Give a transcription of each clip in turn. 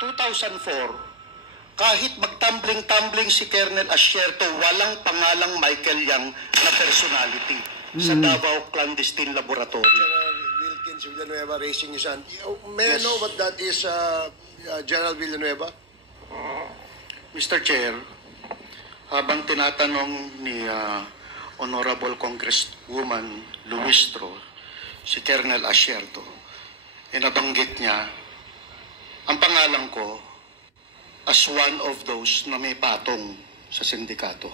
2004, kahit magtumbling-tumbling si Colonel Asierto, walang pangalang Michael Yang na personality sa Davao Clandestine Laboratory. General Wilkins Villanueva raising his hand. May I know what that is, General Villanueva? Mr. Chair, habang tinatanong ni Honorable Congresswoman Luistro si Colonel Asierto, inabanggit niya ang pangalan ko as one of those na may patong sa sindikato.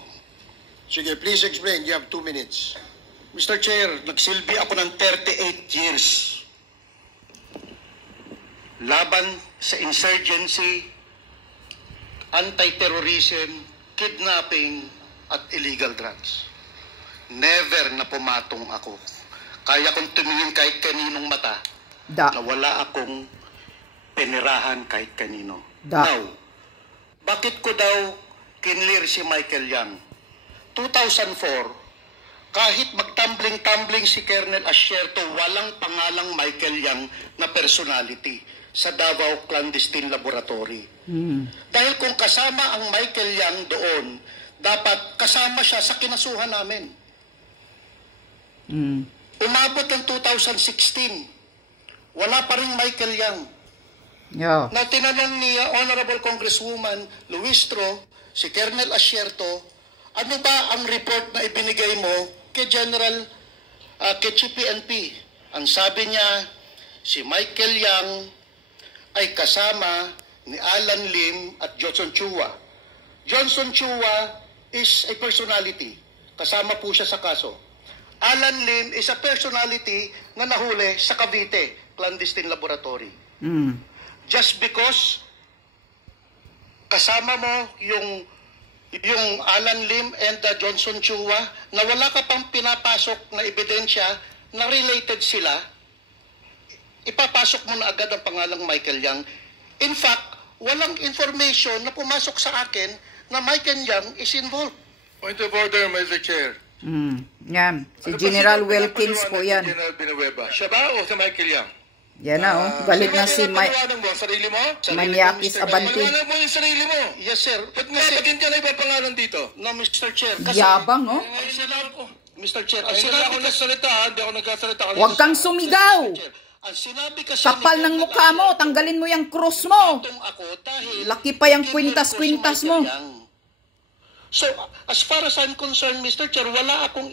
Sige, please explain. You have 2 minutes. Mr. Chair, nagsilbi ako ng 38 years laban sa insurgency, anti-terrorism, kidnapping, at illegal drugs. Never na pumatong ako. Kaya kong tumingin kahit kaninong mata na wala akong penirahan kahit kanino. Now, bakit ko daw kinlir si Michael Yang? 2004, kahit magtumbling-tumbling si Colonel Asierto, walang pangalang Michael Yang na personality sa Davao Clandestine Laboratory. Dahil kung kasama ang Michael Yang doon, dapat kasama siya sa kinasuhan namin. Umabot ng 2016, wala pa rin Michael Yang. Yeah. Na tinanong ni Honorable Congresswoman Luistro, si Colonel Asierto, ano ba ang report na ibinigay mo kay General kay PNP? Ang sabi niya, si Michael Yang ay kasama ni Alan Lim at Johnson Chua. Johnson Chua is a personality. Kasama po siya sa kaso. Alan Lim is a personality na nahuli sa Cavite Clandestine Laboratory. Just because kasama mo yung Alan Lim and Johnson Chua na wala ka pang pinapasok na ebidensya na related sila, ipapasok mo na agad ang pangalang Michael Yang. In fact, walang information na pumasok sa akin na Michael Yang is involved. Point of order, Mr. Chair. Yan. Si General Wilkins po yan. General Villanueva. Siya ba o si Michael Yang? Yan na, galit na si Paliwanag mo, sarili mo? Maniakis Abanti. Paliwanag mo yung sarili mo. Yes, sir. Ba't ka na ibang pangalan dito? No, Mr. Chair. Kasi, Yabang, oh. Mr. Chair, ang Hindi sinabi ako nagsalita, hindi ako nagkasalita. Huwag kang sumigaw. ang sinabi kasi Kapal ng mukha mo, tanggalin mo yung cross mo. Laki pa yung kwintas-kwintas mo. So, as far as I'm concerned, Mr. Chair, wala akong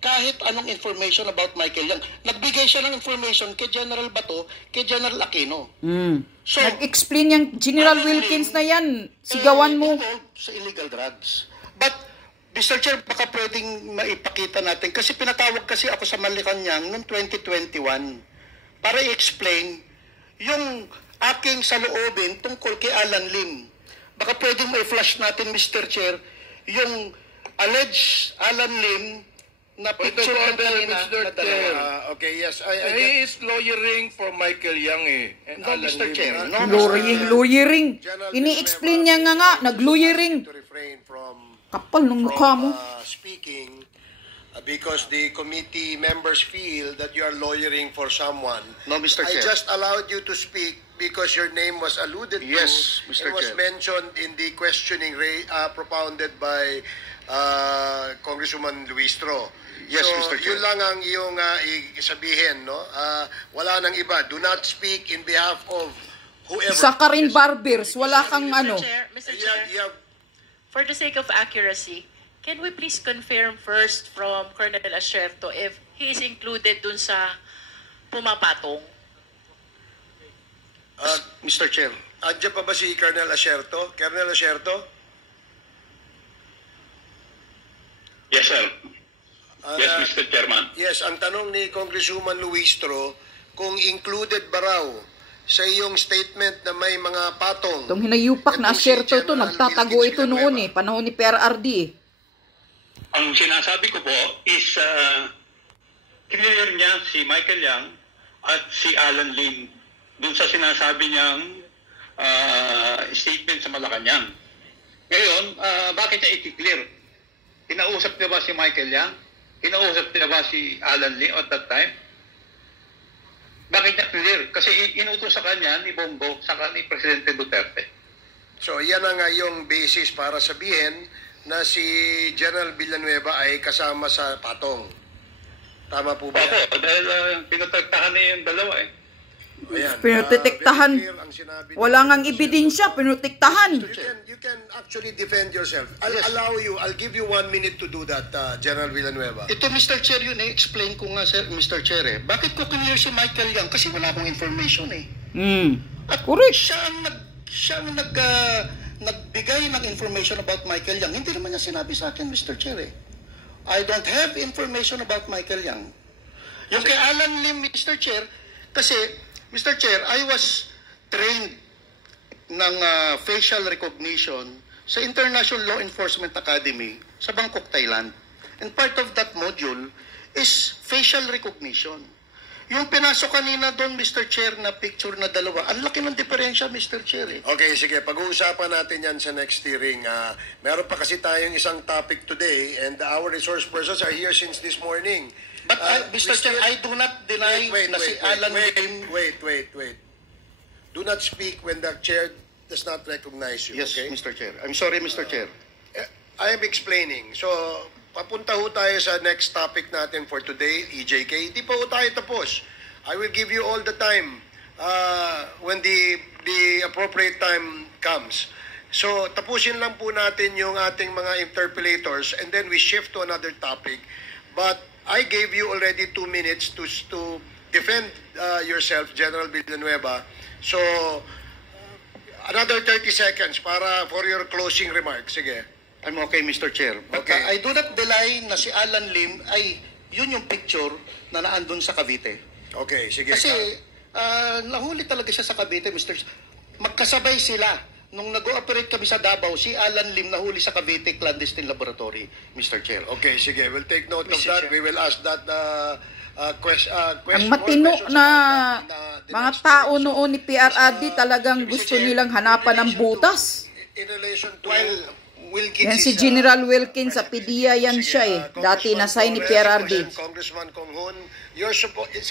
kahit anong information about Michael Yang. Nagbigay siya ng information kay General Bato, kay General Aquino. So, nag-explain yung General Wilkins na yan. Sigawan mo. Sa illegal drugs. But, Mr. Chair, baka pwedeng maipakita natin. Kasi pinatawag kasi ako sa Malacanang noong 2021 para i-explain yung aking saloobin tungkol kay Alan Lim. Baka pwedeng ma-flash natin, Mr. Chair, yung alleged Alan Lim na picture ng kanina na dalawa. Okay, yes. He is lawyering for Michael Yang and No, Alan Mr. Lim. Chair. No, Lawyering. Ini-explain niya nga, nag-lawyering. To refrain from Kapal ng mukha mo. speaking because the committee members feel that you are lawyering for someone. No, Mr. I Chair. just allowed you to speak because your name was alluded Yes, to Mr. and was Chair. mentioned in the questioning propounded by Congresswoman Luistro. Yes, so, Mr. Chair. yun lang ang iyong sabihin, no? Wala nang iba. Do not speak in behalf of whoever. Isa ka rin barbers, wala kang ano. Mr. Chair, for the sake of accuracy, can we please confirm first from Colonel Asierto if he is included dun sa pumapatong? Mr. Chair. Andiyan pa ba si Colonel Asierto? Colonel Asierto? Yes, sir. Yes, Mr. Chairman. Yes, ang tanong ni Congresswoman Luistro, kung included ba raw sa iyong statement na may mga patong. Itong hinayupak na Itong si Asierto ito, General nagtatago Wilkins ito noon eh, panahon ni PRRD eh. Ang sinasabi ko po is clear niya si Michael Yang at si Alan Lim dun sa sinasabi niyang statement sa Malacanang. Ngayon, bakit niya i-clear? Kinausap niya ba si Michael Yang? Kinausap niya ba si Alan Lim at that time? Bakit niya clear? Kasi inutos sa kanya ni Bongo, saka ni Presidente Duterte. So, yan na nga yung basis para sabihin na si General Villanueva ay kasama sa patong. Tama po ba? Opo, dahil pinotektahan niya yung dalawa eh. Ayan, Pinotektahan. very clear ang sinabi ni Wala ngang Mr. ebidensya, pinotektahan. You can actually defend yourself. I'll give you 1 minute to do that, General Villanueva. Ito, Mr. Chair, yun explain ko nga, sir, Mr. Chair, Bakit ko clear si Michael Yang? Kasi wala akong information At Correct. siya ang nagbigay ng information about Michael Yang. Hindi naman niya sinabi sa akin, Mr. Chair, I don't have information about Michael Yang. Yung kay Alan Lim, Mr. Chair, kasi, Mr. Chair, I was trained ng facial recognition sa International Law Enforcement Academy sa Bangkok, Thailand. And part of that module is facial recognition. Yung pinasok kanina doon, Mr. Chair, na picture na dalawa, ang laki ng diferensya, Mr. Chair. Okay, sige. Pag-uusapan natin yan sa next hearing. Meron pa kasi tayong isang topic today and our resource persons are here since this morning. But Mr. Chair, I do not deny na si Alan Lim... Wait. Do not speak when the chair does not recognize you. Yes, okay? Mr. Chair. I'm sorry, Mr. Chair. I am explaining. So, papunta ho tayo sa next topic natin for today, EJK. Hindi pa ho tayo tapos. I will give you all the time when the appropriate time comes. So, tapusin lang po natin yung ating mga interpellators and then we shift to another topic. But I gave you already 2 minutes to defend yourself, General Villanueva. So, another 30 seconds for your closing remarks. Sige. I'm okay, Mr. Chair. But Okay. I do not deny na si Alan Lim ay yun yung picture na naandun sa Cavite. Okay, sige. Kasi nahuli talaga siya sa Cavite, Mr. Chair. Magkasabay sila. Nung nag-ooperate kami sa Davao, si Alan Lim nahuli sa Cavite Clandestine Laboratory, Mr. Chair. Okay, sige. We'll take note of that. We will ask that question. Ang matino na mga tao noon ni PRRD talagang gusto nilang hanapan ng butas. In relation to... Yan si General Wilkins sa PDEA yan siya Dati na-sign ni PRRD. Congressman Conghun,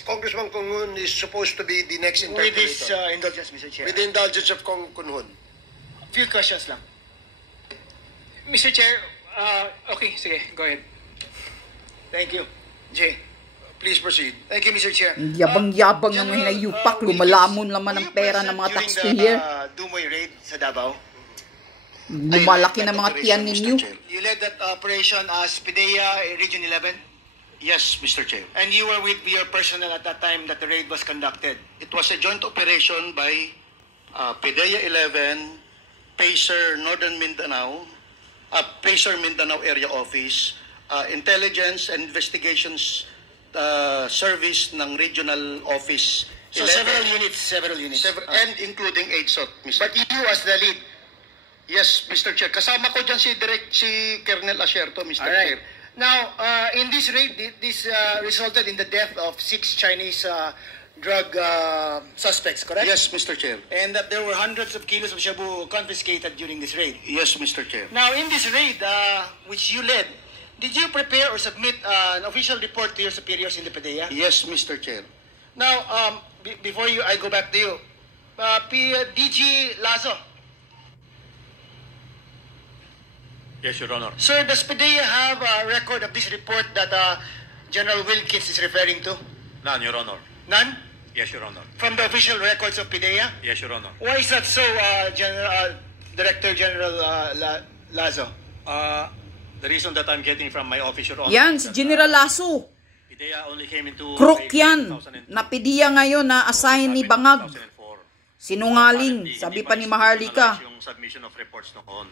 Congressman Conghun is supposed to be the next interpolator. With this indulgence, Mr. Chair. With the indulgence of Conghun. Few questions lang. Mr. Chair, okay, sige, go ahead. Thank you. Jay. Please proceed. Thank you, Mr. Chair. Yabang-yabang ng mga hinayupak, lumalamon naman ng pera ng mga taxpayer. Dumoy raid sa Davao. Lumalaki ng mga tiyan ninyo. You led that operation as PDEA Region 11? Yes, Mr. Chair. And you were with your personnel at that time that the raid was conducted? It was a joint operation by PDEA 11, Pacer Northern Mindanao, Pacer Mindanao Area Office, Intelligence and Investigations Service ng Regional Office. So 11. several units. And including AIDSOT, Mr. But you as the lead? Yes, Mr. Chair. Kasama ko dyan si Colonel Asierto, Mr. Alright. Chair. Now, in this raid, this resulted in the death of 6 Chinese drug suspects, correct? Yes, Mr. Chair. And that there were hundreds of kilos of shabu confiscated during this raid. Yes, Mr. Chair. Now, in this raid, which you led, did you prepare or submit an official report to your superiors in the PDEA? Yes, Mr. Chair. Now, before I go back to you, DG Lazo. Yes, Your Honor. Sir, does PDEA have a record of this report that General Wilkins is referring to? None, Your Honor. None? Yes, Your Honor. From the official records of PDEA? Yes, Your Honor. Why is that so, Director General Lazo? The reason that I'm getting from my office, Your Honor, Yan, si General Lasso. PDEA only came into Crook yan. Na PDEA ngayon na assign ni Bangag. 2004. Sinungaling, sabi pa ni Maharlika. Yung submission of reports noon.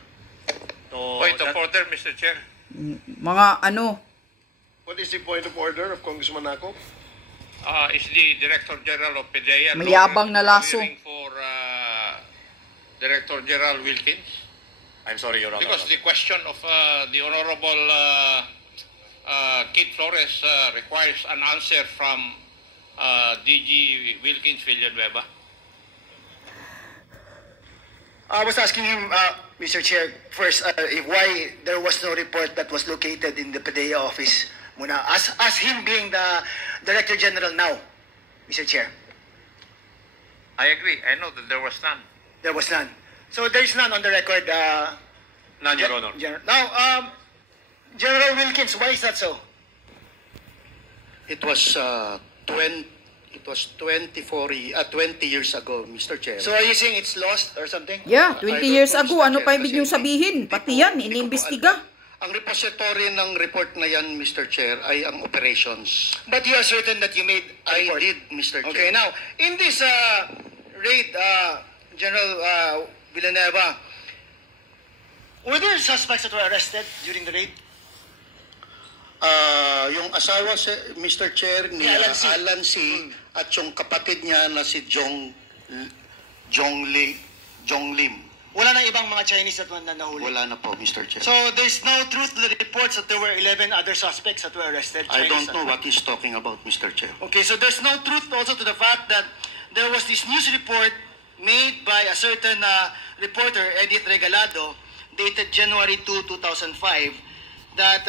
So, Point of order, Mr. Chair. Mga ano, What is the point of order of Congressman Ako? Is the Director General of PDEA Mayabang na laso. hearing for Director General Wilkins? I'm sorry, Your Honor. Because the question of the Honorable Kit Flores requires an answer from DG Wilkins Villanueva. I was asking him, Mr. Chair, first, why there was no report that was located in the PDEA office muna, as him being the Director General now, Mr. Chair. I agree. I know that there was none. There was none. So there is none on the record. None, Your Honor. Now, General Wilkins, why is that so? It was 20 years ago, Mr. Chair. So are you saying it's lost or something? Yeah, 20 years I don't ago, know, ano Mr. pa Chair, ibig niyong kasi sabihin? hindi Pati ko- yan, hindi ko iniimbestiga. Ang repository ng report na yan, Mr. Chair, ay ang operations. But you are certain that you made a I report? did, Mr. Chair. Okay, now, in this raid, General Villanueva, were there suspects that were arrested during the raid? Yung asawa, Mr. Chair, ni Ni Alan C. Alan C. At yung kapatid niya na si Jong Lim. Wala na ibang mga Chinese that nahuli? Wala na po, Mr. Chair. So there's no truth to the reports that there were 11 other suspects that were arrested? I don't Chinese know suspects. what he's talking about, Mr. Chair. Okay, so there's no truth also to the fact that there was this news report made by a certain reporter, Edith Regalado, dated January 2, 2005, that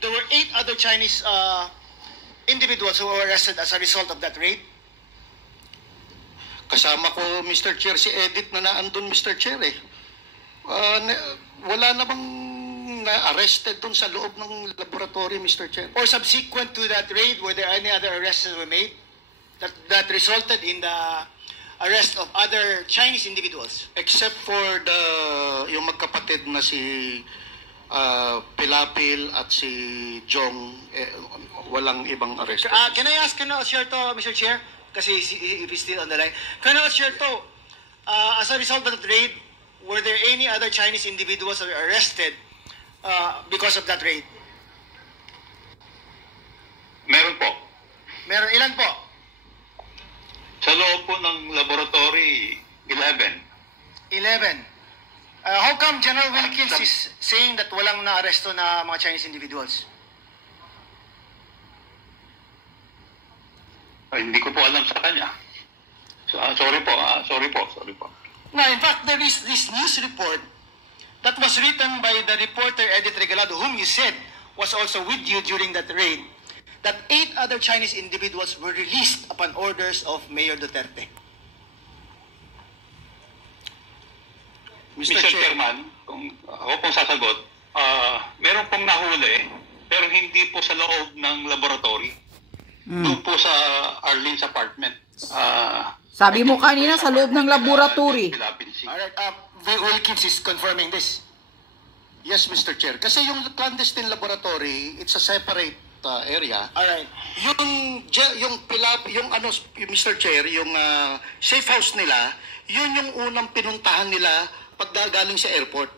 there were 8 other Chinese individuals who were arrested as a result of that raid? Kasama ko, Mr. Chair, si Edith na naandun, Mr. Chair, eh. Wala namang na-arrested dun sa loob ng laboratory, Mr. Chair. Or subsequent to that raid, were there any other arrests that were made that resulted in the arrest of other Chinese individuals? Except for yung magkapatid na si Pilapil at si Jong, walang ibang arrest. Can I ask Colonel Osierto, Mr. Chair? Kasi if he's still on the line. Colonel Osierto, as a result of the raid, were there any other Chinese individuals that were arrested because of that raid? Meron po. Meron ilan po? Sa loob po ng laboratory, 11. 11. How come General Wilkins is saying that walang na-aresto na mga Chinese individuals? Hindi ko po alam sa kanya. Sorry po. Now, in fact, there is this news report that was written by the reporter Edith Regalado, whom you said was also with you during that raid, that 8 other Chinese individuals were released upon orders of Mayor Duterte. Mr. Chairman, kung ako pong sasagot, meron pong nahuli, pero hindi po sa loob ng laboratory. Doon po sa Arlene's apartment. Sabi mo kanina sa loob ng laboratory. Alright, Wilkins is confirming this. Yes, Mr. Chair. Kasi yung clandestine laboratory, it's a separate area. Alright. Yung Mr. Chair, yung safe house nila, yun yung unang pinuntahan nila pagdagaling sa airport.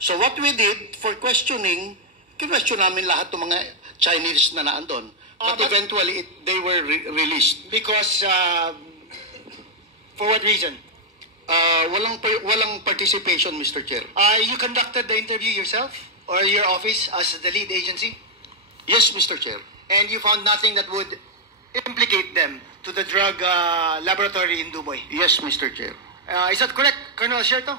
So what we did for questioning, kinwestiyon namin lahat ng mga Chinese na naandun. But eventually, they were released. Because, for what reason? Walang participation, Mr. Chair. You conducted the interview yourself or your office as the lead agency? Yes, Mr. Chair. And you found nothing that would implicate them to the drug laboratory in Dubai? Yes, Mr. Chair. Is that correct, Colonel Osierto?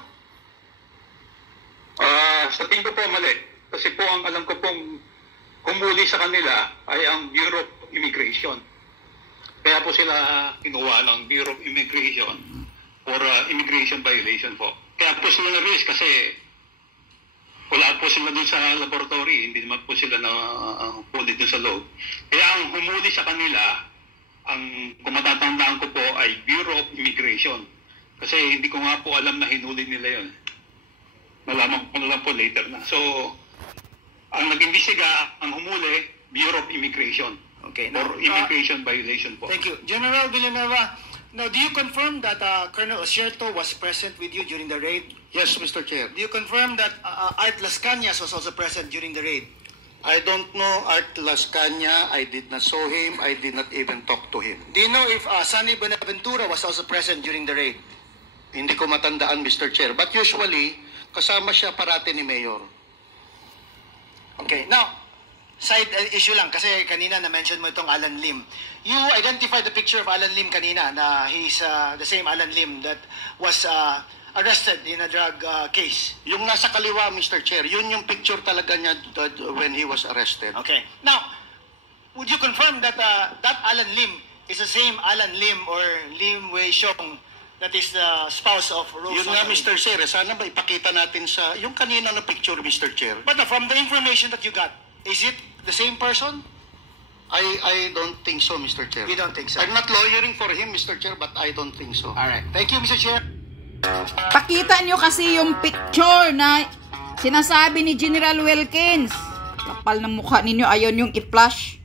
Sa tingin ko po mali. Kasi po ang alam ko pong humuli sa kanila ay ang Bureau of Immigration. Kaya po sila kinuha ng Bureau of Immigration for immigration violation po. Kaya po sila na-release kasi wala po sila dun sa laboratory. Hindi naman po sila na huli dun sa loob. Kaya ang humuli sa kanila, ang kung matatandaan ko po ay Bureau of Immigration. Kasi hindi ko nga po alam na hinuli nila yun. Nalaman ko na lang po later na. So, ang nag-imbestiga, ang humuli, Bureau of Immigration. Okay. For immigration violation po. Thank you. General Villanueva, now do you confirm that Colonel Osierto was present with you during the raid? Yes, Mr. Chair. Do you confirm that Art Las Cañas was also present during the raid? I don't know Art Las Cañas. I did not saw him. I did not even talk to him. Do you know if Sunny Buenaventura was also present during the raid? Hindi ko matandaan, Mr. Chair. But usually, kasama siya parati ni Mayor. Okay, now, side issue lang, kasi kanina na-mention mo itong Alan Lim. You identified the picture of Alan Lim kanina, na he's the same Alan Lim that was arrested in a drug case. Yung nasa kaliwa, Mr. Chair, yun yung picture talaga niya when he was arrested. Okay, now, would you confirm that that Alan Lim is the same Alan Lim or Lim Wei Xiong that is the spouse of Rose. Yun nga, Mr. Chair, sana ba ipakita natin sa, yung kanina na picture, Mr. Chair. But from the information that you got, is it the same person? I don't think so, Mr. Chair. You don't think so? I'm not lawyering for him, Mr. Chair, but I don't think so. Alright. Thank you, Mr. Chair. Pakita nyo kasi yung picture na sinasabi ni General Wilkins. Kapal ng mukha ninyo, ayaw yung i-flash.